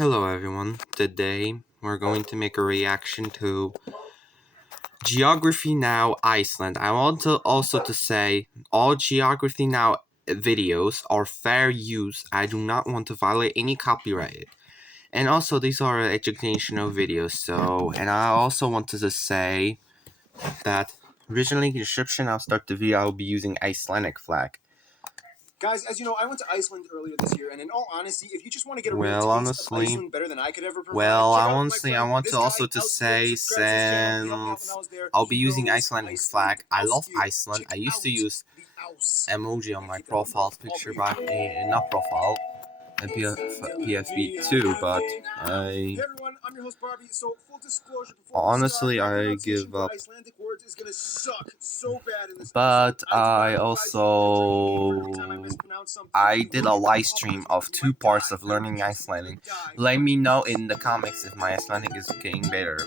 Hello everyone. Today we're going to make a reaction to Geography Now Iceland. I want to also to say all Geography Now videos are fair use. I do not want to violate any copyright. And also these are educational videos, and I also wanted to say that originally in the description I'll start the video I'll be using Icelandic flag. Guys, as you know, I went to Iceland earlier this year, and in all honesty, if you just want to get a Well, real taste honestly, of Iceland better than I could ever provide, Well, check I out my honestly, I friend, want this to also guy, to Elspeth. say Subscribe to his channel. He helped me out when since I was there. I'll He be using knows Icelandic Iceland. flag. I love Elspeth. Iceland. Check I used out to use the house. emoji on my Keep that one, bro. profile All picture for you. back not profile and PFB too, but Hey I everyone, I'm your host Barbie. So full disclosure, before honestly we start, my I pronunciation give for up. Icelandic words is gonna suck so bad in this episode. But I do not I advise you to get a drinking game for every time I also mispronounce something. I You did will a get live the stream opportunity. of You 2 might parts die. of I don't learning want you to Icelandic. die. Let me know in the comments if my Icelandic is getting better.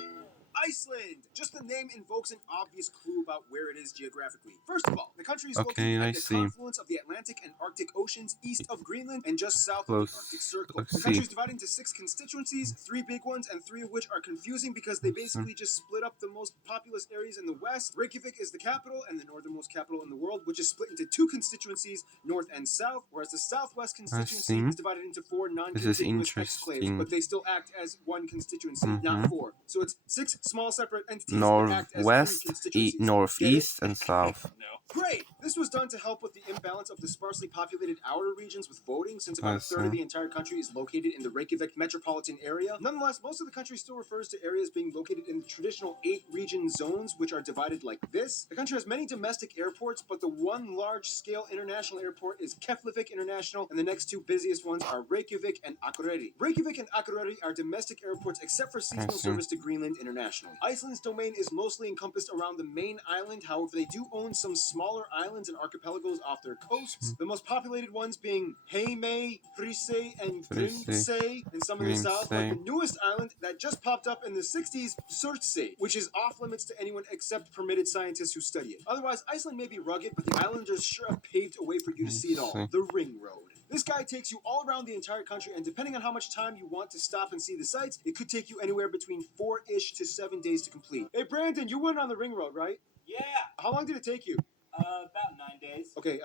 Iceland! Just the name invokes an obvious clue about where it is geographically. First of all, the country is Okay, located I at the see. confluence of the Atlantic and Arctic Oceans east of Greenland and just south of the Arctic Circle. Let's The see. country is divided into 6 constituencies, 3 big ones, and 3 of which are confusing because they basically just split up the most populous areas in the west. Reykjavik is the capital and the northernmost capital in the world, which is split into 2 constituencies, north and south, whereas the southwest constituency is divided into 4 non-contiguous exclaves, but they still act as one constituency, not 4. So it's 6 small separate entities that act as 3 constituencies. Northeast, and south. No. Great! This was done to help with the imbalance of the sparsely populated outer regions with voting, since about a third of the entire country is located in the Reykjavik metropolitan area. Nonetheless, most of the country still refers to areas being located in the traditional 8 region zones, which are divided like this. The country has many domestic airports, but the one large-scale international airport is Keflavik International, and the next 2 busiest ones are Reykjavik and Akureyri. Reykjavik and Akureyri are domestic airports except for seasonal service to Greenland internationally. Iceland's domain is mostly encompassed around the main island, however they do own some smaller islands and archipelagos off their coasts, the most populated ones being Heimaey, Hrísey, and Grímsey, and some in the south, like the newest island that just popped up in the 60s, Surtsey, which is off limits to anyone except permitted scientists who study it. Otherwise, Iceland may be rugged, but the islanders sure have paved a way for you to see it all. The Ring Road. This guide takes you all around the entire country, and depending on how much time you want to stop and see the sights, it could take you anywhere between 4-ish to 7 days to complete. Hey Brandon, you went on the Ring Road, right? Yeah. How long did it take you? About 9 days. Okay,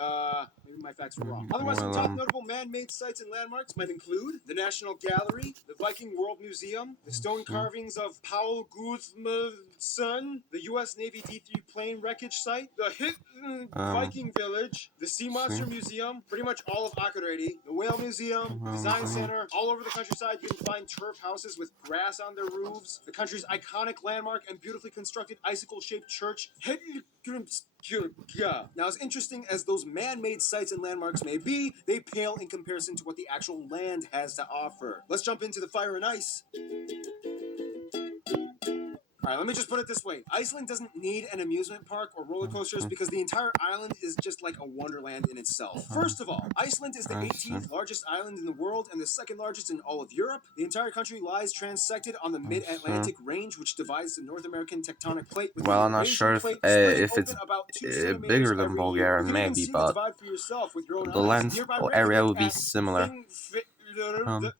maybe my facts were wrong. Otherwise, some top notable man-made sites and landmarks might include the National Gallery, the Viking World Museum, the stone carvings of Paul Guðmundsson, the U.S. Navy D-3 plane wreckage site, the Viking Village, the Sea Monster Museum, pretty much all of Akureyri, the Whale Museum, Design Center. All over the countryside, you can find turf houses with grass on their roofs, the country's iconic landmark and beautifully constructed icicle-shaped church, Now, as interesting as those man-made sites and landmarks may be, they pale in comparison to what the actual land has to offer. Let's jump into the fire and ice. Alright, let me just put it this way. Iceland doesn't need an amusement park or roller coasters because the entire island is just like a wonderland in itself. First of all, Iceland is the 18th largest island in the world and the 2nd largest in all of Europe. The entire country lies transected on the mid-Atlantic range, which divides the North American tectonic plate with the Well, I'm not sure if it's bigger than Bulgaria, maybe, but the land area will be similar.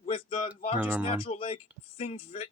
With the largest natural lake, Thingvellir.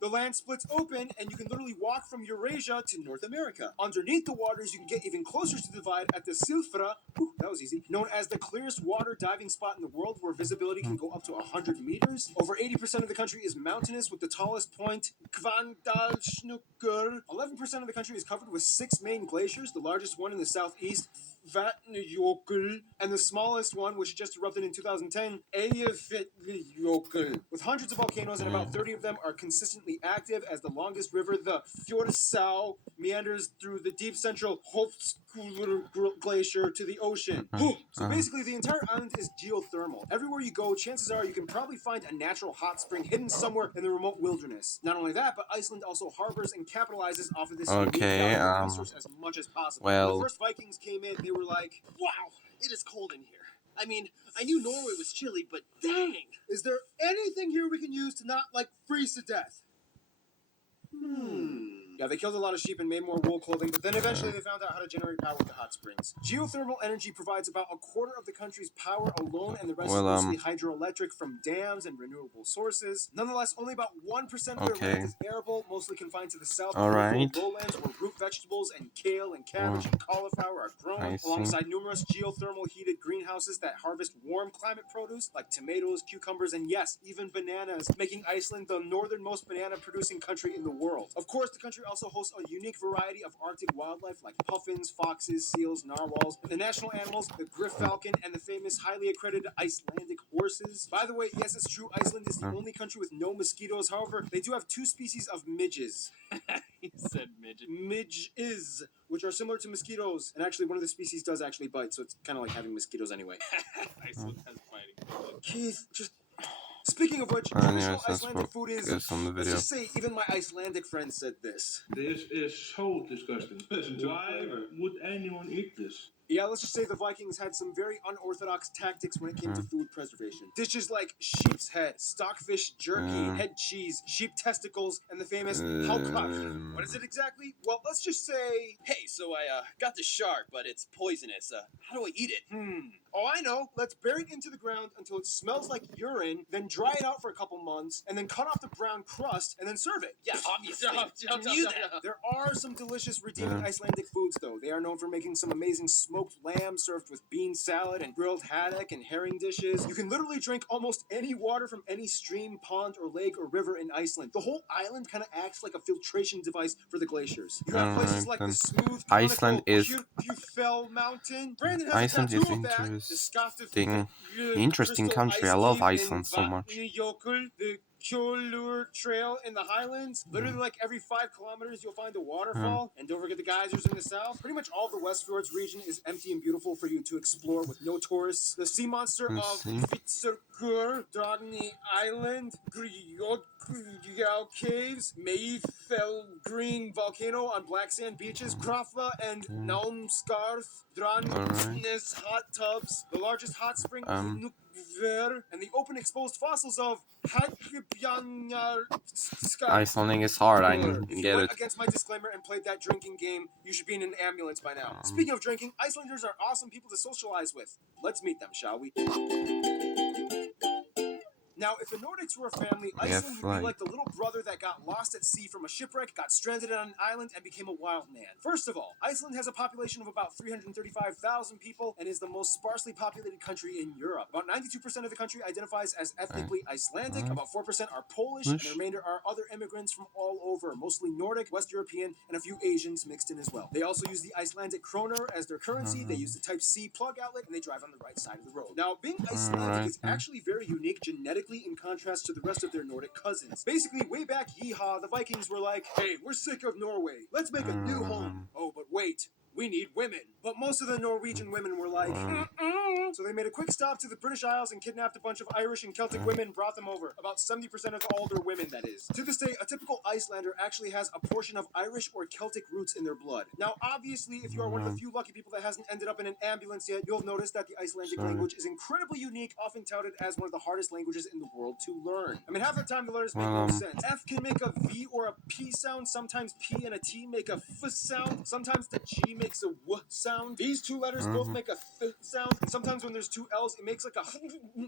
The land splits open, and you can literally walk from Eurasia to North America. Underneath the waters, you can get even closer to the divide at the Silfra, that was easy, known as the clearest water diving spot in the world, where visibility can go up to 100 meters. Over 80% of the country is mountainous, with the tallest point, Hvannadalshnúkur. 11% of the country is covered with 6 main glaciers, the largest one in the southeast, Vatnajökull, and the smallest one, which just erupted in 2010, Eyjafjallajökull. With hundreds of volcanoes and about 30 of them are consistently active, as the longest river, the Fjórsá, meanders through the deep central Hofsjökull glacier to the ocean. So basically, the entire island is geothermal. Everywhere you go, chances are you can probably find a natural hot spring hidden somewhere in the remote wilderness. Not only that, but Iceland also harbors and capitalizes off of this unique valuable resource as much as possible. When the first Vikings came in, they were like, wow, it is cold in here. I mean, I knew Norway was chilly, but dang! Is there anything here we can use to not, like, freeze to death? Yeah, they killed a lot of sheep and made more wool clothing, but then eventually they found out how to generate power with the hot springs. Geothermal energy provides about a quarter of the country's power alone, and the rest is mostly hydroelectric from dams and renewable sources. Nonetheless, only about 1% of their land is arable, mostly confined to the south lowlands where root vegetables and kale and cabbage and cauliflower are grown, alongside numerous geothermal heated greenhouses that harvest warm climate produce like tomatoes, cucumbers, and yes, even bananas, making Iceland the northernmost banana producing country in the world. Of course, the country also hosts a unique variety of Arctic wildlife like puffins, foxes, seals, narwhals, and the national animals, the griff falcon, and the famous highly accredited Icelandic horses. By the way, yes, it's true, Iceland is the only country with no mosquitoes. However, they do have two species of midges. He said midget. Midges, which are similar to mosquitoes, and actually one of the species does actually bite, so it's kind of like having mosquitoes anyway. Iceland has biting. Keith, just... Speaking of which, traditional Icelandic food is... Let's just say even my Icelandic friend said this. This is so disgusting. Why would anyone eat this? Yeah, let's just say the Vikings had some very unorthodox tactics when it came to food preservation. Dishes like sheep's head, stockfish jerky, head cheese, sheep testicles, and the famous halkbak. What is it exactly? Well, let's just say... Hey, so I got the shark, but it's poisonous. How do I eat it? Oh, I know. Let's bury it into the ground until it smells like urine, then dry it out for a couple months, and then cut off the brown crust, and then serve it. Yeah, obviously. I knew that. There are some delicious redeeming Icelandic foods, though. They are known for making some amazing smoked lamb served with bean salad and grilled haddock and herring dishes. You can literally drink almost any water from any stream, pond, or lake or river in Iceland. The whole island kind of acts like a filtration device for the glaciers. You have places like the smooth, Iceland is Kjufell Mountain. Brandon has Iceland a is tattoo of that. interesting country. I love Iceland so much. The Kjolur Trail in the Highlands. Literally, like every 5 kilometers, you'll find a waterfall. And don't forget the geysers in the south. Pretty much all the West Fjords region is empty and beautiful for you to explore with no tourists. The sea monster of Fitzurkur, Dogny Island, Grjótgjá Caves, Mayfell Green Volcano on black sand beaches, Krafla and Naumskarth, Drannes hot tubs, the largest hot spring in Nukver, and the open exposed fossils of Icelanding is hard, I If get you went it. against my disclaimer and played that drinking game, you should be in an ambulance by now. Speaking of drinking, Icelanders are awesome people to socialize with. Let's meet them, shall we? Now, if the Nordics were a family, Iceland would be like the little brother that got lost at sea from a shipwreck, got stranded on an island, and became a wild man. First of all, Iceland has a population of about 335,000 people and is the most sparsely populated country in Europe. About 92% of the country identifies as ethnically Icelandic, about 4% are Polish, and the remainder are other immigrants from all over, mostly Nordic, West European, and a few Asians mixed in as well. They also use the Icelandic kroner as their currency, they use the Type C plug outlet, and they drive on the right side of the road. Now, being Icelandic is actually very unique genetically in contrast to the rest of their Nordic cousins. Basically, way back yeehaw, the Vikings were like, hey, we're sick of Norway. Let's make a new home. Oh, but wait. We need women. But most of the Norwegian women were like, So they made a quick stop to the British Isles and kidnapped a bunch of Irish and Celtic women and brought them over. About 70% of all their women, that is. To this day, a typical Icelander actually has a portion of Irish or Celtic roots in their blood. Now, obviously, if you are one of the few lucky people that hasn't ended up in an ambulance yet, you'll notice that the Icelandic language is incredibly unique, often touted as one of the hardest languages in the world to learn. I mean, half the time the letters make no sense. F can make a V or a P sound. Sometimes P and a T make a F sound. Sometimes the G makes a W sound. These two letters both make a Th sound. And sometimes when there's two L's, it makes like a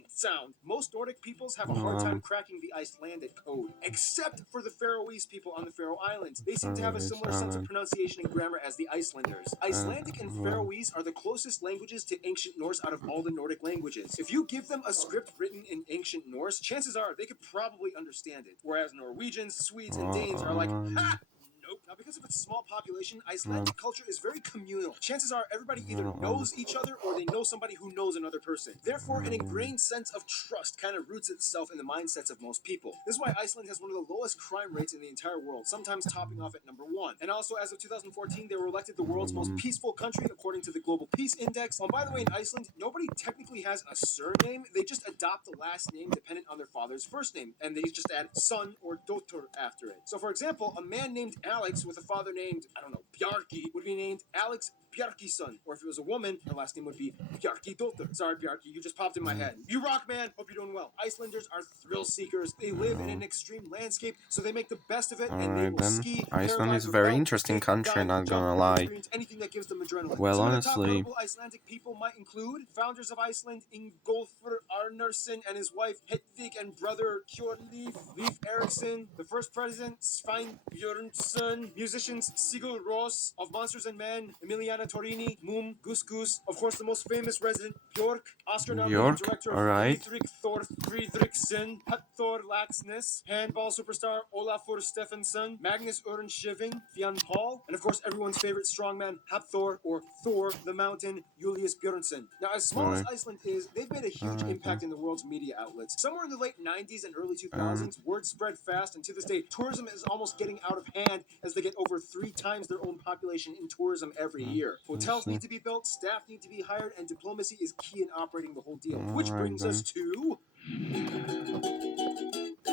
sound. Most Nordic peoples have a hard time cracking the Icelandic code, except for the Faroese people on the Faroe Islands. They seem to have a similar sense of pronunciation and grammar as the Icelanders. Icelandic and Faroese are the closest languages to ancient Norse out of all the Nordic languages. If you give them a script written in ancient Norse, chances are they could probably understand it. Whereas Norwegians, Swedes, and Danes are like, ha! Nope. Now, because of its small population, Icelandic culture is very communal. Chances are everybody either knows each other or they know somebody who knows another person. Therefore, an ingrained sense of trust kind of roots itself in the mindsets of most people. This is why Iceland has one of the lowest crime rates in the entire world, sometimes topping off at number 1. And also, as of 2014, they were elected the world's most peaceful country according to the Global Peace Index. And by the way, in Iceland, nobody technically has a surname. They just adopt the last name dependent on their father's first name, and they just add son or dotter after it. So, for example, a man named Alex with a father named, I don't know, Bjarki would be named Alex Bjarki's or if it was a woman, her last name would be Bjarkidóttir. Sorry, Bjarki, you just popped in my head. You rock, man. Hope you're doing well. Icelanders are thrill seekers. They live in an extreme landscape, so they make the best of it, and they will ski, Iceland paraglide, is a very rappel, interesting skate, country, dive, not jump, gonna or lie. experience anything that gives them adrenaline. Well, Some of the top honestly, notable Icelandic people might include founders of Iceland, Ingólfur Arnarson and his wife Hedvig, and brother Kjorleif, Leif Erikson, the first president Svein Björnsson, musicians Sigur Rós of Monsters and Men, Emiliana Torini, Mum, Gus Gus, of course the most famous resident Björk, Oscar-nominated director alright. Friedrich Thor Friedrichsen, Thor Laxness, handball superstar Olafur Stefansson, Magnus Örnskjöld, Fionn Paul, and of course everyone's favorite strongman Hafthor, or Thor the Mountain, Julius Björnsson. Now, as small as Iceland is, they've made a huge impact in the world's media outlets. Somewhere in the late 90s and early 2000s, word spread fast, and to this day, tourism is almost getting out of hand as they get over 3 times their own population in tourism every year. Hotels need to be built, staff need to be hired, and diplomacy is key in operating the whole deal. Which brings us to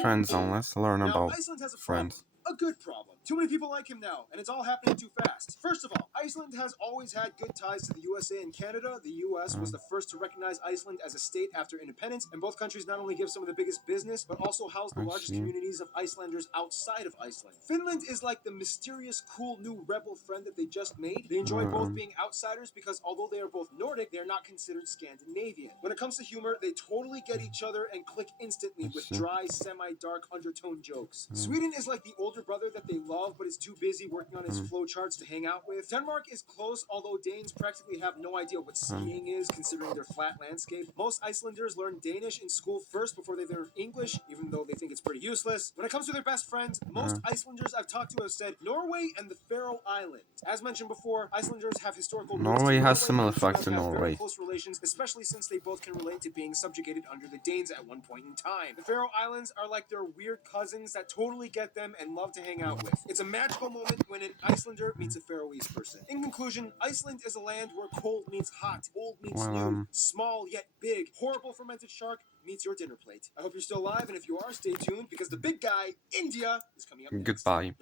Friend zone. Let's learn now, about Iceland has a friends. problem. A good problem. Too many people like him now, and it's all happening too fast. First of all, Iceland has always had good ties to the USA and Canada. The US was the first to recognize Iceland as a state after independence, and both countries not only give some of the biggest business, but also house the largest communities of Icelanders outside of Iceland. Finland is like the mysterious, cool new rebel friend that they just made. They enjoy both being outsiders because although they are both Nordic, they are not considered Scandinavian. When it comes to humor, they totally get each other and click instantly with dry, semi-dark undertone jokes. Sweden is like the older brother that they love, but is too busy working on his flowcharts to hang out with. Denmark is close, although Danes practically have no idea what skiing is, considering their flat landscape. Most Icelanders learn Danish in school first before they learn English, even though they think it's pretty useless. When it comes to their best friends, most Icelanders I've talked to have said Norway and the Faroe Islands. As mentioned before, Icelanders have historical roots Norway to has Norway, similar and the two facts to have very Norway. close relations, especially since they both can relate to being subjugated under the Danes at one point in time. The Faroe Islands are like their weird cousins that totally get them and love to hang out with. It's a magical moment when an Icelander meets a Faroese person. In conclusion, Iceland is a land where cold meets hot, old meets new, small yet big, horrible fermented shark meets your dinner plate. I hope you're still alive, and if you are, stay tuned because the big guy, India, is coming up next. Goodbye.